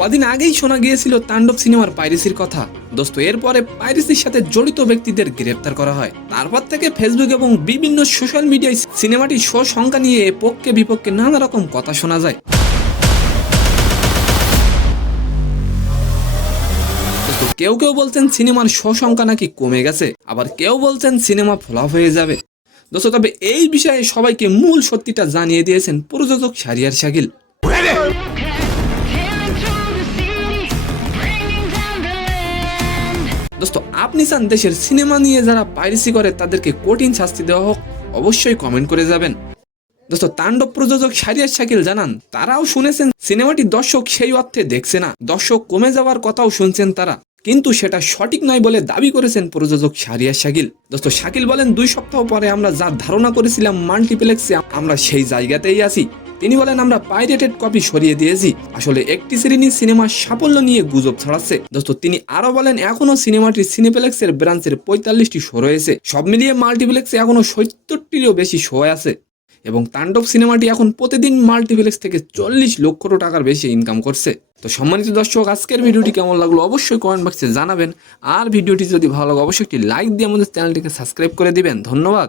কদিন আগেই শোনা গিয়েছিল তাণ্ডব সিনেমার পাইরেসির কথা। দোস্ত, এরপরে পাইরেসির সাথে জড়িত ব্যক্তিদের গ্রেফতার করা হয়। তারপর থেকে ফেসবুক এবং বিভিন্ন সোশ্যাল মিডিয়ায় সিনেমাটির সংখ্যা নিয়ে পক্ষে বিপক্ষে নানা রকম কথা শোনা যায়। কেউ কেউ বলছেন সিনেমার সংখ্যা নাকি কমে গেছে, আবার কেউ বলছেন সিনেমা ফ্লপ হয়ে যাবে। দোস্ত, তবে এই বিষয়ে সবাইকে মূল সত্যিটা জানিয়ে দিয়েছেন প্রযোজক শাহরিয়ার শাকিল। দোস্ত, আপনি চান দেশের সিনেমা নিয়ে যারা পাইরেসি করে তাদেরকে কঠিন শাস্তি দেওয়া হোক? অবশ্যই কমেন্ট করে যাবেন। দোস্ত, তাণ্ডব প্রযোজক শাহরিয়ার শাকিল জানান তারাও শুনেছেন সিনেমাটি দর্শক সেই অর্থে দেখছে না, দর্শক কমে যাওয়ার কথাও শুনছেন তারা, কিন্তু সেটা সঠিক নয় বলে দাবি করেছেন প্রযোজক শাহরিয়ার শাকিল। দোস্ত, শাকিল বলেন 2 সপ্তাহ পরে আমরা যা ধারণা করেছিলাম মাল্টিপ্লেক্সে আমরা সেই জায়গাতেই আছি। তিনি বলেন আমরা পাইরেটেড কপি সরিয়ে দিয়েছি। আসলে একটি শ্রেণীর সিনেমার সাফল্য নিয়ে গুজব ছড়াচ্ছে। দোস্ত, তিনি আরো বলেন এখনো সিনেমাটির সিনেপ্লেক্সের ব্রাঞ্চের 45টি শো রয়েছে। সব মিলিয়ে মাল্টিপ্লেক্সে এখনো 70টিরও বেশি শো আছে এবং তাণ্ডব সিনেমাটি এখন প্রতিদিন মাল্টিপ্লেক্স থেকে 40 লক্ষ টাকার বেশি ইনকাম করছে। তো সম্মানিত দর্শক, আজকের ভিডিওটি কেমন লাগলো অবশ্যই কমেন্ট বক্সে জানাবেন। আর ভিডিওটি যদি ভালো লাগে অবশ্যই একটি লাইক দিয়ে আমাদের চ্যানেলটিকে সাবস্ক্রাইব করে দিবেন। ধন্যবাদ।